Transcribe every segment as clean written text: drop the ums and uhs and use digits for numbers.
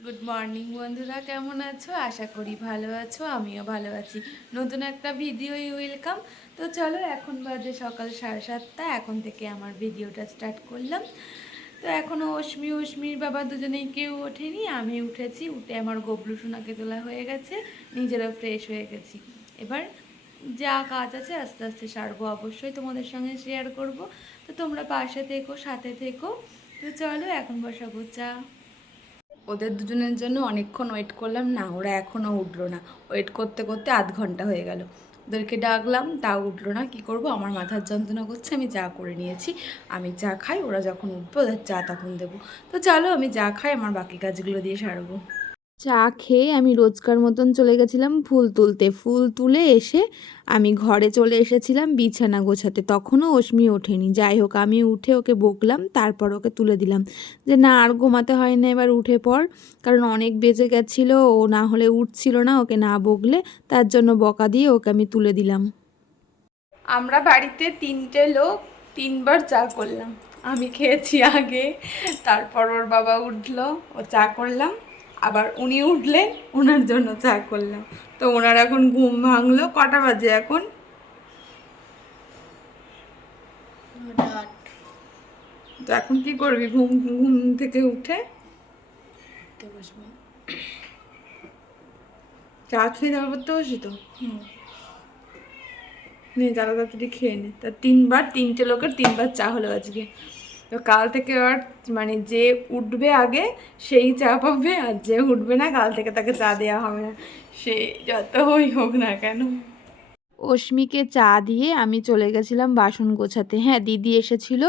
Good morning বন্ধুরা, কেমন আছো? আশা করি ভালো আছো, আমিও ভালো আছি। নতুন একটা ভিডিওই ওয়েলকাম। তো চলো, এখন বাজে সকাল 7:30। এখন থেকে আমার ভিডিওটা স্টার্ট করলাম। তো এখনও অশ্মির বাবা দুজনেই কেউ ওঠেনি, আমি উঠেছি। উঠে আমার গবলু সোনাকে তোলা হয়ে গেছে, নিজেরও ফ্রেশ হয়ে গেছি। এবার যা কাজ আছে আস্তে আস্তে সারবো, অবশ্যই তোমাদের সঙ্গে শেয়ার করব। তো তোমরা পাশে থেকো, সাথে থেকো। তো চলো, এখন বসাবো চা। ওদের দুজনের জন্য অনেকক্ষণ ওয়েট করলাম, না ওরা এখনও উঠলো না। ওয়েট করতে করতে আধ ঘন্টা হয়ে গেল। ওদেরকে ডাকলাম, তাও উঠলো না। কি করব, আমার মাথার যন্ত্রণা করছে। আমি চা করে নিয়েছি, আমি চা খাই, ওরা যখন উঠবে ওদের চা তখন দেবো। তো চলো, আমি চা খাই, আমার বাকি কাজগুলো দিয়ে সারবো। চা খেয়ে আমি রোজকার মতন চলে গেছিলাম ফুল তুলতে। ফুল তুলে এসে আমি ঘরে চলে এসেছিলাম বিছানা গোছাতে। তখনও অশ্মি ওঠেনি। যাই হোক, আমি উঠে ওকে বকলাম, তারপর ওকে তুলে দিলাম যে না, আর ঘুমাতে হয় না, এবার উঠে পড়। কারণ অনেক বেজে গেছিলো, ও না হলে উঠছিল না, ওকে না বকলে। তার জন্য বকা দিয়ে ওকে আমি তুলে দিলাম। আমরা বাড়িতে 3টে লোক, 3বার চা করলাম। আমি খেয়েছি আগে, তারপর ওর বাবা উঠলো, ও চা করলাম। আবার উনি উঠলেন, ওনার জন্য চা করলাম। তো ওনার এখন ঘুম ভাঙলো। কটা বাজে এখন? তো এখন কি করবি ঘুম ঘুম থেকে উঠে? চা খেয়ে যাওয়ার পর তো বসি তো। নে তাড়াতাড়ি খেয়ে নে। তা 3টে লোকের 3বার চা হলো আজকে। তো কাল থেকে আর মানে যে উঠবে আগে সেই চা পাবে, আর যে উঠবে না কাল থেকে তাকে চা দেওয়া হবে না, সে যতই হোক না কেন। অশ্মিকে চা দিয়ে আমি চলে গেছিলাম বাসন গোছাতে। হ্যাঁ, দিদি এসেছিল।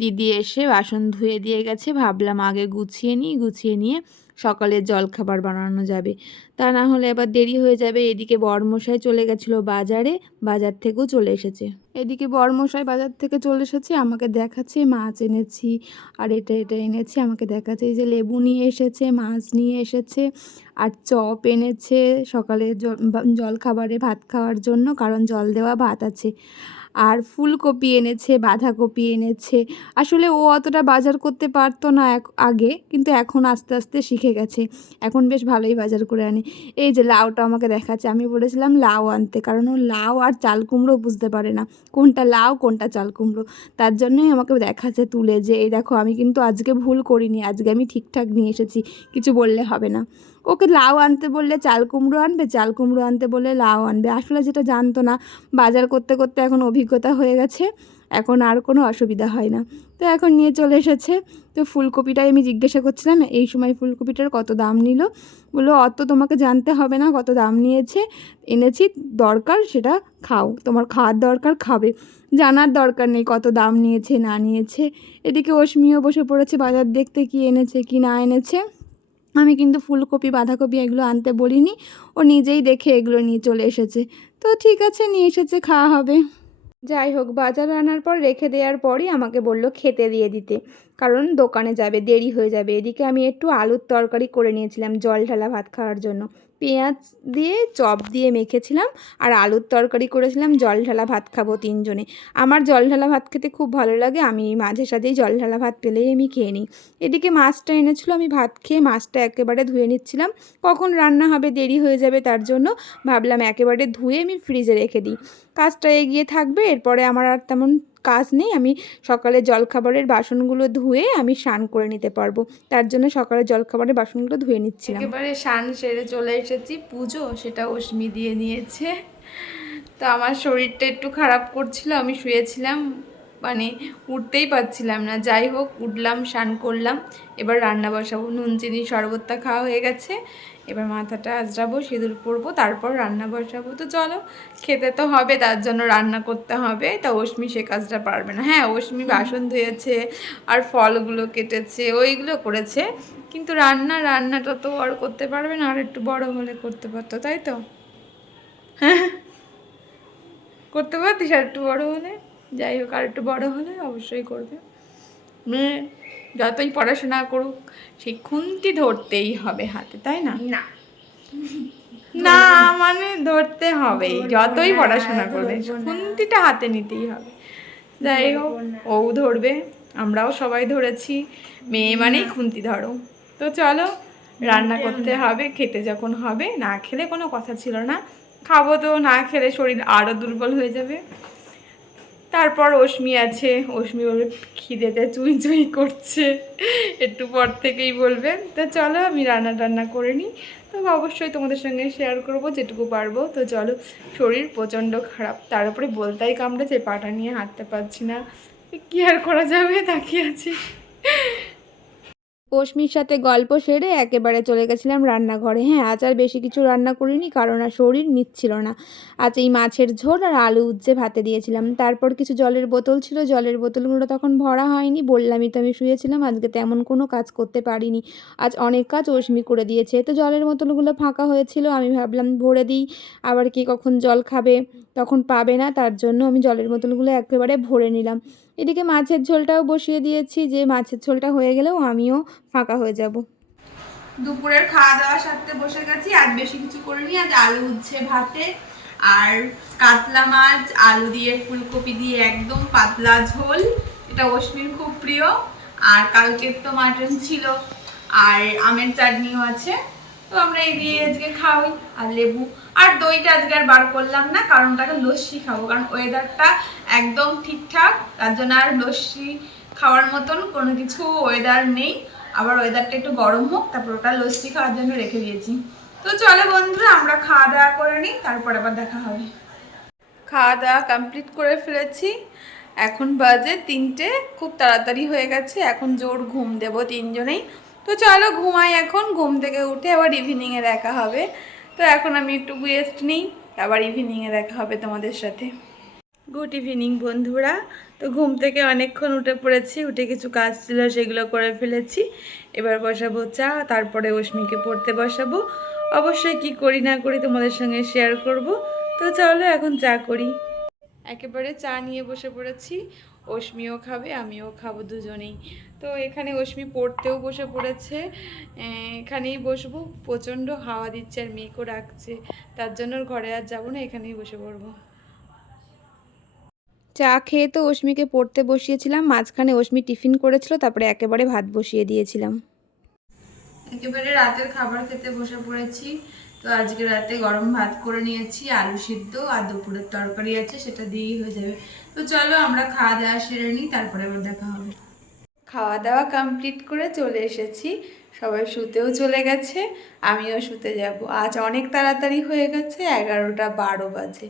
দিদি এসে বাসন ধুয়ে দিয়ে গেছে। ভাবলাম আগে গুছিয়ে নিই, গুছিয়ে নিয়ে সকালের জলখাবার বানানো যাবে। তা না হলে আবার দেরি হয়ে যাবে। এদিকে বরমশাই চলে গেছিলো বাজারে, বাজার থেকেও চলে এসেছে। এদিকে বরমশাই বাজার থেকে চলে এসেছে, আমাকে দেখাচ্ছে মাছ এনেছি আর এটা এনেছি। আমাকে দেখাচ্ছে এই যে লেবু নিয়ে এসেছে, মাছ নিয়ে এসেছে, আর চপ এনেছে সকালে জলখাবারে ভাত খাওয়ার জন্য, কারণ জল দেওয়া ভাত আছে। আর ফুলকপি এনেছে, বাঁধাকপি এনেছে। আসলে ও অতটা বাজার করতে পারতো না আগে, কিন্তু এখন আস্তে আস্তে শিখে গেছে। এখন বেশ ভালোই বাজার করে আনে। এই যে লাউটা আমাকে দেখাচ্ছে। আমি বলেছিলাম লাউ আনতে, কারণ ও লাউ আর চাল কুমড়ো বুঝতে পারে না কোনটা লাউ কোনটা চাল কুমড়ো। তার জন্যই আমাকে দেখাচ্ছে তুলে যে এই দেখো, আমি কিন্তু আজকে ভুল করিনি, আজকে আমি ঠিকঠাক নিয়ে এসেছি, কিছু বললে হবে না। ওকে লাউ আনতে বললে চাল কুমড়ো আনবে, চাল কুমড়ো আনতে বললে লাউ আনবে। আসলে যেটা জানতো না, বাজার করতে করতে এখন অভিজ্ঞতা হয়ে গেছে, এখন আর কোনো অসুবিধা হয় না। তো এখন নিয়ে চলে এসেছে। তো ফুলকপিটাই আমি জিজ্ঞাসা করছিলাম এই সময় ফুলকপিটার কত দাম নিল। বললো অত তোমাকে জানতে হবে না কত দাম নিয়েছে, এনেছি, দরকার সেটা খাও, তোমার খাওয়ার দরকার খাবে, জানার দরকার নেই কত দাম নিয়েছে না নিয়েছে। এদিকে অশ্মিও বসে পড়েছে বাজার দেখতে, কি এনেছে কি না এনেছে। আমি কিন্তু ফুলকপি বাঁধাকপি এগুলো আনতে বলিনি, ও নিজেই দেখে এগুলো নিয়ে চলে এসেছে। তো ঠিক আছে, নিয়ে এসেছে, খাওয়া হবে। যাই হোক, বাজার আনার পর রেখে দেওয়ার পরই আমাকে বলল খেতে দিয়ে দিতে, কারণ দোকানে যাবে, দেরি হয়ে যাবে। এদিকে আমি একটু আলুর তরকারি করে নিয়েছিলাম জল ঢালা ভাত খাওয়ার জন্য। পেঁয়াজ দিয়ে চপ দিয়ে মেখেছিলাম, আর আলুর তরকারি করেছিলাম। জল ঢালা ভাত খাবো 3জনে। আমার জল ঢালা ভাত খেতে খুব ভালো লাগে, আমি মাঝে সাঝেই জল ঢালা ভাত পেলেই আমি খেয়ে নিই। এদিকে মাছটা এনেছিল, আমি ভাত খেয়ে মাছটা একেবারে ধুয়ে নিচ্ছিলাম। কখন রান্না হবে, দেরি হয়ে যাবে, তার জন্য ভাবলাম একেবারে ধুয়ে আমি ফ্রিজে রেখে দিই, কাজটা এগিয়ে থাকবে। এরপরে আমার আর তেমন কাজ নেই, আমি সকালে জলখাবারের বাসনগুলো ধুয়ে আমি স্নান করে নিতে পারবো। তার জন্য সকালে জলখাবারের বাসনগুলো ধুয়ে নিচ্ছিলাম। একেবারে স্নান সেরে চলে এসেছি, পুজো সেটা অশ্মি দিয়ে নিয়েছে। তো আমার শরীরটা একটু খারাপ করছিল, আমি শুয়েছিলাম, মানে উঠতেই পারছিলাম না। যাই হোক, উঠলাম, স্নান করলাম, এবার রান্না বসাবো। নুন চিনি শরবতটা খাওয়া হয়ে গেছে, এবার মাথাটা আঁচড়াবো, সিঁদুর পরবো, তারপর রান্না বসাবো। তো চলো, খেতে তো হবে, তার জন্য রান্না করতে হবে। তা অশ্মি সে কাজটা পারবে না। হ্যাঁ, অশ্মি বাসন ধুয়েছে আর ফলগুলো কেটেছে, ওইগুলো করেছে, কিন্তু রান্নাটা তো আর করতে পারবে না। আর একটু বড় হলে করতে পারতো, তাই তো? হ্যাঁ, করতে পারতিস আর একটু বড় হলে। যাই হোক, আর একটু বড় হলে অবশ্যই করবে। মেয়ে যতই পড়াশোনা করুক, সেই খুন্তি ধরতেই হবে হাতে, তাই না? না না, মানে ধরতে হবে, যতই পড়াশোনা করবে খুন্তিটা হাতে নিতেই হবে। যাই হোক, ও ধরবে, আমরাও সবাই ধরেছি, মেয়ে মানেই খুন্তি ধরো। তো চলো, রান্না করতে হবে, খেতে যখন হবে। না খেলে কোনো কথা ছিল না, খাবো তো, না খেলে শরীর আরও দুর্বল হয়ে যাবে। তারপর অশ্মি আছে, অশ্মি বলবে খিদেতে চুই চুই করছে, একটু পর থেকেই বলবে। তো চলো আমি রান্না টান্না করে নিই, তো অবশ্যই তোমাদের সঙ্গে শেয়ার করবো যেটুকু পারবো। তো চলো, শরীর প্রচণ্ড খারাপ, তার উপরে বলতাই কামড়েছে, পাটা নিয়ে হাঁটতে পারছি না, কি আর করা যাবে, তাকিয়ে আছি। অশ্মির সাথে গল্প সেরে একেবারে চলে গেছিলাম রান্নাঘরে। হ্যাঁ, আজ আর বেশি কিছু রান্না করিনি, কারণ আর শরীর নিচ্ছিল না। আজ এই মাছের ঝোল আর আলু উচ্ছে ভাতে দিয়েছিলাম। তারপর কিছু জলের বোতল ছিল, জলের বোতলগুলো তখন ভরা হয়নি, বললামই তো আমি শুয়েছিলাম, আজকে তেমন কোনো কাজ করতে পারিনি। আজ অনেক কাজ অশ্মি করে দিয়েছে। তো জলের বোতলগুলো ফাঁকা হয়েছিল, আমি ভাবলাম ভরে দিই, আবার কে কখন জল খাবে তখন পাবে না, তার জন্য আমি জলের বোতলগুলো একেবারে ভরে নিলাম। এদিকে মাছের ঝোলটাও বসিয়ে দিয়েছি, যে মাছের ঝোলটা হয়ে গেলেও আমিও ফাঁকা হয়ে যাব। দুপুরের খাওয়া দাওয়া সারতে বসে গেছি। আজ বেশি কিছু করিনি, আজ আলু উচ্ছে ভাতে আর কাতলা মাছ আলু দিয়ে ফুলকপি দিয়ে একদম পাতলা ঝোল, এটা অশ্মির খুব প্রিয়। আর কালকের তো মাটন ছিল, আর আমের চাটনিও আছে, তো আমরা এই দিয়ে আজকে খাওয়াই। আর লেবু আর দইটা আজকে আর বার করলাম না, কারণ ওটাকে লস্যি খাবো, কারণ ওয়েদারটা একদম ঠিকঠাক, তার জন্য আর লস্যি খাওয়ার মতন কোনো কিছু ওয়েদার নেই। আবার ওয়েদারটা একটু গরম হোক, তারপর ওটা লস্যি খাওয়ার জন্য রেখে দিয়েছি। তো চলো বন্ধুরা, আমরা খাওয়া দাওয়া করে নিই, তারপর আবার দেখা হবে। খাওয়া দাওয়া কমপ্লিট করে ফেলেছি, এখন বাজে 3টে, খুব তাড়াতাড়ি হয়ে গেছে। এখন জোর ঘুম দেবো তিনজনেই। তো চলো ঘুমাই এখন, ঘুম থেকে উঠে আবার ইভিনিংয়ে দেখা হবে। তো এখন আমি একটু রেস্ট নিই, আবার ইভিনিংয়ে দেখা হবে তোমাদের সাথে। গুড ইভিনিং বন্ধুরা। তো ঘুম থেকে অনেকক্ষণ উঠে পড়েছি, উঠে কিছু কাজ ছিল সেগুলো করে ফেলেছি। এবার বসাবো চা, তারপরে অশ্মিকে পড়তে বসাবো। অবশ্যই কি করি না করি তোমাদের সঙ্গে শেয়ার করব। তো চলো এখন চা করি। একেবারে চা নিয়ে বসে পড়েছি, অশ্মিও খাবে আমিও খাবো দুজনেই। তো এখানে অশ্মি পড়তেও বসে পড়েছে, এখানেই বসবো। প্রচণ্ড হাওয়া দিচ্ছে আর মেঘও রাখছে, তার জন্য ঘরে আর যাবো না, এখানেই বসে পড়বো। চা খেয়ে তো অশ্মিকে পড়তে বসিয়েছিলাম, মাঝখানে অশ্মি টিফিন করেছিল, তারপরে একেবারে ভাত বসিয়ে দিয়েছিলাম। একেবারে রাতের খাবার খেতে বসে পড়েছি। তো আজকে রাতে গরম ভাত করে নিয়েছি, আলু সিদ্ধ আর দুপুরের তরকারি আছে, সেটা দিয়েই হয়ে যাবে। তো চলো আমরা খাওয়া দাওয়া সেরে নিই, তারপরে আবার দেখা হবে। খাওয়া দাওয়া কমপ্লিট করে চলে এসেছি, সবাই শুতেও চলে গেছে, আমিও শুতে যাব। আজ অনেক তাড়াতাড়ি হয়ে গেছে, 11টা 12 বাজে।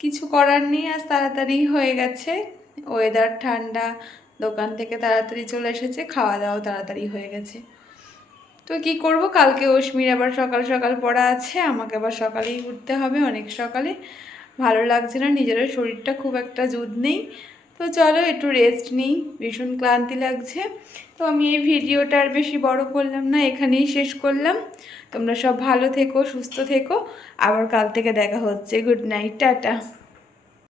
কিছু করার নেই, আজ তাড়াতাড়ি হয়ে গেছে, ওয়েদার ঠান্ডা, দোকান থেকে তাড়াতাড়ি চলে এসেছে, খাওয়া দাওয়াও তাড়াতাড়ি হয়ে গেছে। তো কি করব, কালকে অশ্মির আবার সকাল সকাল পড়া আছে, আমাকে আবার সকালেই উঠতে হবে, অনেক সকালে। ভালো লাগছে না, নিজেরও শরীরটা খুব একটা জুদ নেই। তো চলো একটু রেস্ট নিই, ভীষণ ক্লান্তি লাগছে। তো আমি এই ভিডিওটা আর বেশি বড় করলাম না, এখানেই শেষ করলাম। তোমরা সব ভালো থেকো, সুস্থ থেকো, আবার কাল থেকে দেখা হচ্ছে। Good night, tata.